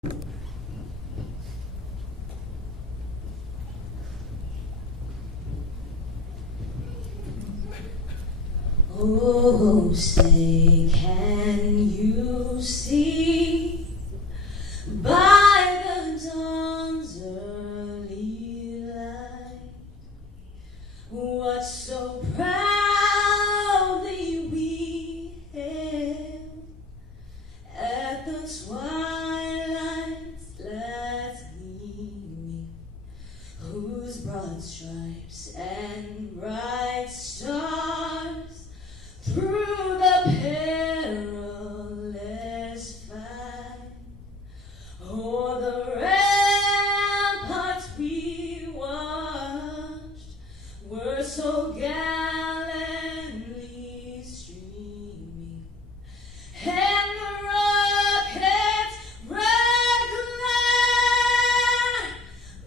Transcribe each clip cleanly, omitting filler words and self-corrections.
Oh, say, can you see by the dawn's early light what so proudly we hailed at the twilight's last gleaming, whose broad stripes and bright stars through the perilous fight, o'er the ramparts we watched, were so gallantly streaming, and the rocket's red glare,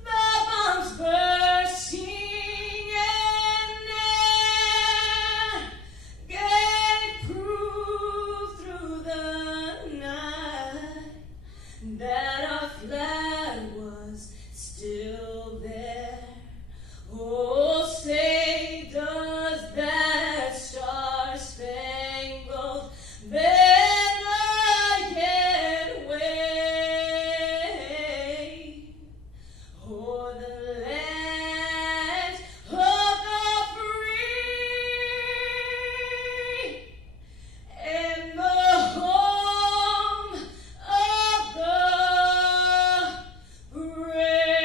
the bombs bursting in air, gave proof through the night that our flag was still there. Oh, say, does that star-spangled banner yet wave o'er the land of the free and the home of the brave?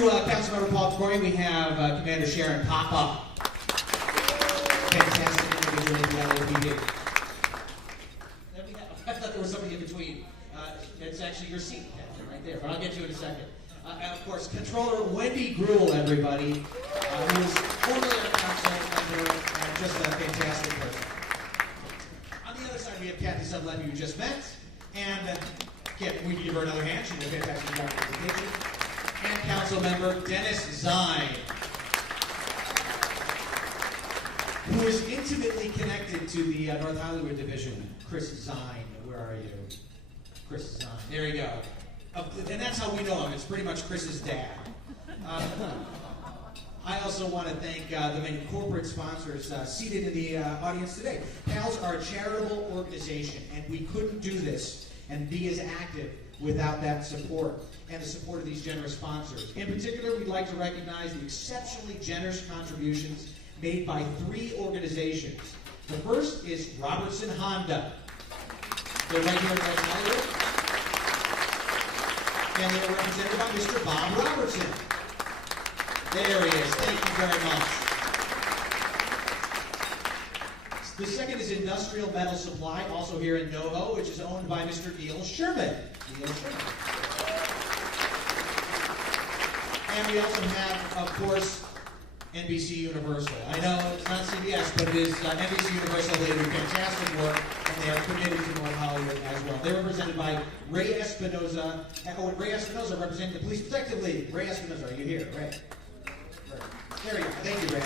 Councilmember Paul Corey, we have Commander Sharon Papa. Fantastic individual in the LAPD. Then we have, I thought there was somebody in between. It's actually your seat, Captain, right there, but I'll get to it in a second. And of course, Controller Wendy Gruhl, everybody, who is formerly our council member and just a fantastic person. On the other side, we have Kathy Subletti, who you just met, and we can give her another hand. She did a fantastic job with the presentation. And Council Member Dennis Zine, who is intimately connected to the North Hollywood Division. Chris Zine, where are you? Chris Zine, there you go. And that's how we know him. It's pretty much Chris's dad. I also want to thank the many corporate sponsors seated in the audience today. PALS are a charitable organization, and we couldn't do this and be as active without that support and the support of these generous sponsors. In particular, we'd like to recognize the exceptionally generous contributions made by 3 organizations. The first is Robertson Honda. They're right here in West Hollywood. And they're represented by Mr. Bob Robertson. There he is. Thank you very much. The second is Industrial Metal Supply, also here in NoHo, which is owned by Mr. Neil Sherman. And we also have, of course, NBC Universal. I know it's not CBS, but it is NBC Universal. They do fantastic work, and they are committed to North Hollywood as well. They're represented by Ray Espinoza. And Ray Espinoza representing the Police Protective League. Ray Espinoza, are you here? Ray. There you go. Thank you, Ray.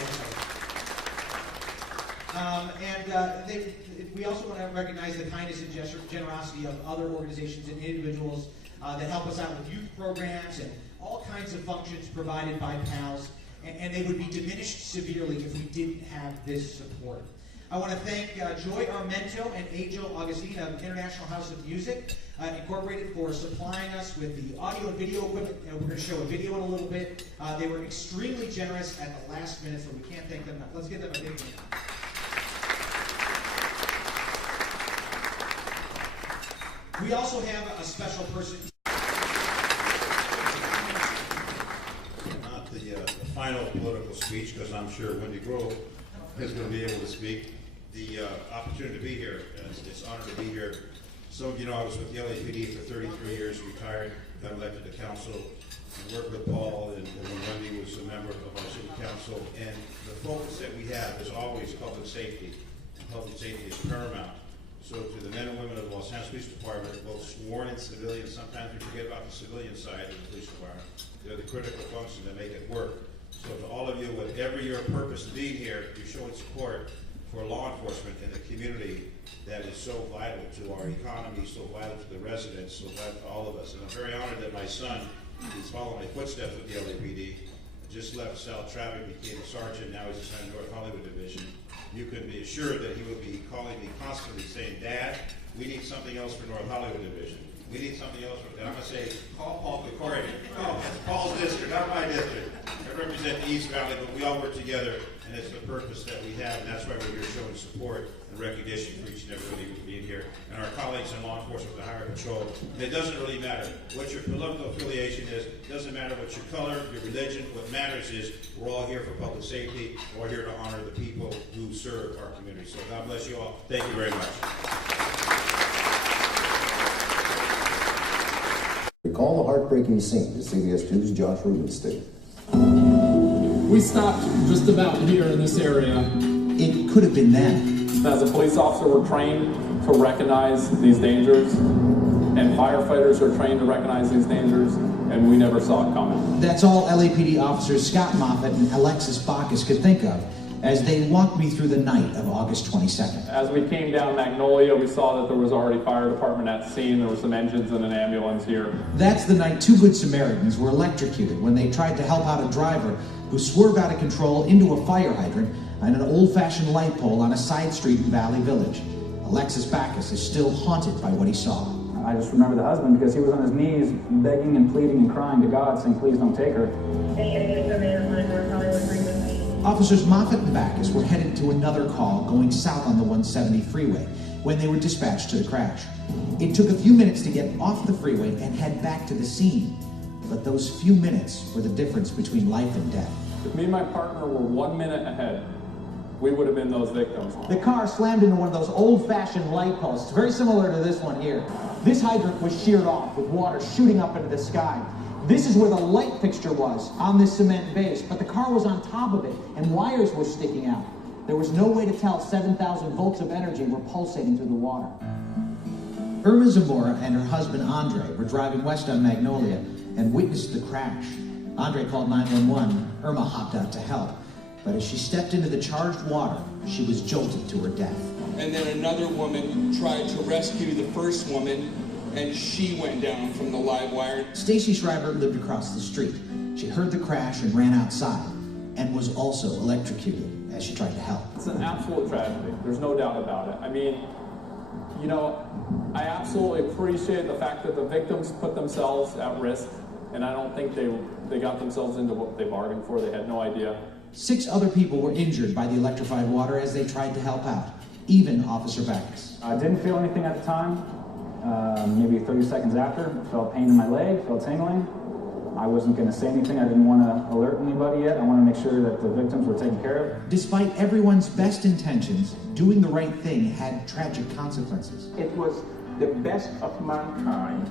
We also want to recognize the kindness and generosity of other organizations and individuals that help us out with youth programs and all kinds of functions provided by PALS, and they would be diminished severely if we didn't have this support. I want to thank Joy Armento and Angel Augustine of International House of Music Incorporated for supplying us with the audio and video equipment. And we're going to show a video in a little bit. They were extremely generous at the last minute, so we can't thank them enough. Let's give them a big hand. We also have a special person. Not the final political speech, because I'm sure Wendy Gruhl is going to be able to speak. The opportunity to be here, it's an honor to be here. So, you know, I was with the LAPD for 33 years, retired, got elected to council, and worked with Paul and when Wendy was a member of our city council. And the focus that we have is always public safety. Public safety is paramount. So to the men and women of the Los Angeles Police Department, both sworn and civilian, sometimes we forget about the civilian side of the police department. They're the critical functions that make it work. So to all of you, whatever your purpose of being here, you're showing support for law enforcement in the community that is so vital to our economy, so vital to the residents, so vital to all of us. And I'm very honored that my son, who's following my footsteps with the LAPD, just left South Traffic, became a sergeant, now he's assigned to North Hollywood Division. You can be assured that he will be calling me constantly saying, Dad, we need something else for North Hollywood Division. We need something else for, and I'm going to say, call Paul Corey. No, that's Paul's district, not my district. I represent the East Valley, but we all work together, and it's the purpose that we have, and that's why we're here showing support and recognition for each and every one of you for being here, and our colleagues in law enforcement with the Highway Patrol. And it doesn't really matter what your political affiliation is. It doesn't matter what your color, your religion. What matters is we're all here for public safety. We're all here to honor the people who serve our community. So God bless you all. Thank you very much. Recall the heartbreaking scene to CBS 2's Josh Rubenstein. We stopped just about here in this area. It could have been them. As a police officer, we're trained to recognize these dangers, and firefighters are trained to recognize these dangers, and we never saw it coming. That's all LAPD officers Scott Moffat and Alexis Bacchus could think of as they walked me through the night of August 22nd. As we came down Magnolia, we saw that there was already fire department at the scene. There were some engines and an ambulance here. That's the night two good Samaritans were electrocuted when they tried to help out a driver who swerved out of control into a fire hydrant and an old-fashioned light pole on a side street in Valley Village. Alexis Bacchus is still haunted by what he saw. I just remember the husband because he was on his knees begging and pleading and crying to God, saying, please don't take her. Officers Moffat and Bacchus were headed to another call going south on the 170 freeway when they were dispatched to the crash. It took a few minutes to get off the freeway and head back to the scene, but those few minutes were the difference between life and death. If me and my partner were 1 minute ahead, we would have been those victims. The car slammed into one of those old-fashioned light posts, very similar to this one here. This hydrant was sheared off with water shooting up into the sky. This is where the light fixture was, on this cement base, but the car was on top of it, and wires were sticking out. There was no way to tell 7,000 volts of energy were pulsating through the water. Irma Zamora and her husband Andre were driving west on Magnolia and witnessed the crash. Andre called 911. Irma hopped out to help, but as she stepped into the charged water, she was jolted to her death. And then another woman tried to rescue the first woman, and she went down from the live wire. Stacy Schreiber lived across the street. She heard the crash and ran outside, and was also electrocuted as she tried to help. It's an absolute tragedy. There's no doubt about it. I mean, you know, I absolutely appreciate the fact that the victims put themselves at risk, and I don't think they got themselves into what they bargained for. They had no idea. 6 other people were injured by the electrified water as they tried to help out, even Officer Bacchus. I didn't feel anything at the time. Maybe 30 seconds after, felt pain in my leg, felt tingling. I wasn't going to say anything. I didn't want to alert anybody yet. I want to make sure that the victims were taken care of. Despite everyone's best intentions, doing the right thing had tragic consequences. It was the best of mankind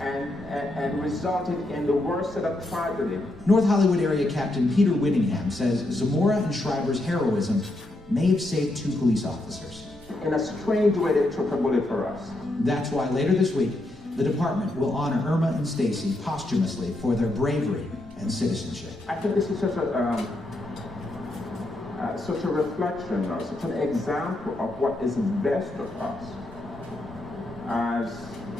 and resulted in the worst set of tragedy. North Hollywood area Captain Peter Whittingham says Zamora and Schreiber's heroism may have saved 2 police officers. In a strange way, they took a bullet for us. That's why later this week, the department will honor Irma and Stacy posthumously for their bravery and citizenship. I think this is such a reflection, or such an example of what is best of us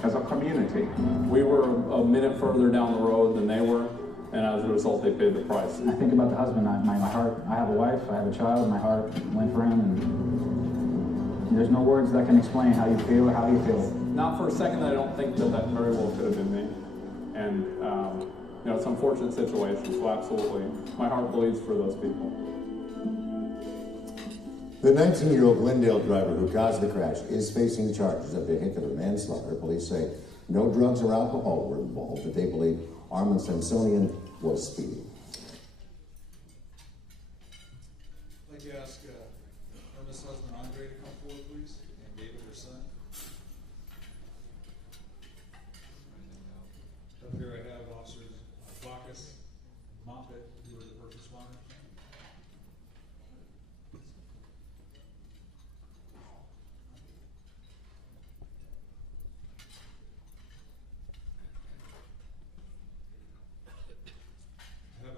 as a community. We were a minute further down the road than they were, and as a result, they paid the price. I think about the husband. My heart, I have a wife, I have a child, my heart went for him, and there's no words that can explain how you feel or how you feel. Not for a second, I don't think that very well could have been me. And, you know, it's an unfortunate situation, so absolutely, my heart bleeds for those people. The 19-year-old Glendale driver who caused the crash is facing charges of vehicular manslaughter. Police say no drugs or alcohol were involved, but they believe Armin Sansonian was speeding. I'd like to ask Irma's husband Andre to come forward, please, and David, her son. Up here I have officers Bacchus, Moffat, who are the first responders. I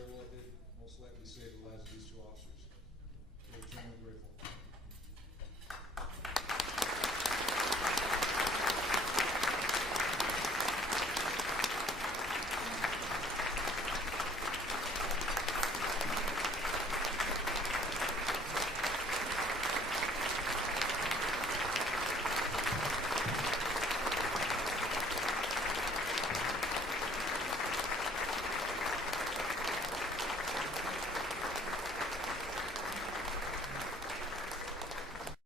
very well did most likely save the lives of these two officers.